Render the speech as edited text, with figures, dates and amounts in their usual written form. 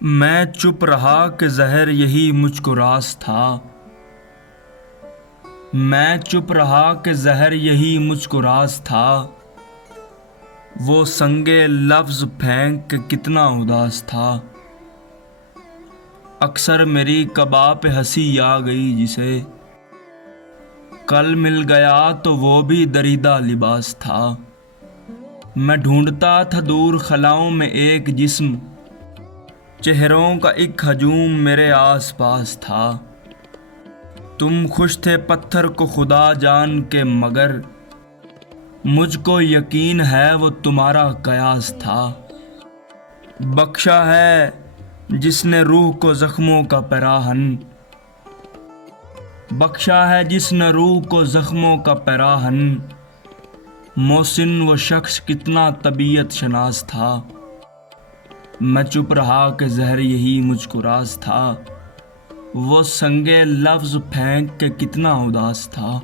میں چپ رہا کہ زہر یہی مجھ کو راز تھا۔ میں چپ رہا کہ زہر یہی مجھ کو راز تھا۔ وہ سنگے لفظ پھینک کے کتنا اداس تھا۔ اکثر میری قبا پہ ہنسی آ گئی جسے کل مل گیا تو وہ بھی دریدہ لباس تھا۔ میں ڈھونڈتا تھا دور خلاؤں میں ایک جسم، چہروں کا ایک ہجوم میرے آس پاس تھا۔ تم خوش تھے پتھر کو خدا جان کے، مگر مجھ کو یقین ہے وہ تمہارا قیاس تھا۔ بخشا ہے جس نے روح کو زخموں کا پیراہن، بخشا ہے جس نے روح کو زخموں کا پیراہن۔ محسن وہ شخص کتنا طبیعت شناس تھا۔ میں چپ رہا کہ زہر یہی مجھ کو راز تھا۔ وہ سنگے لفظ پھینک کے کتنا اداس تھا۔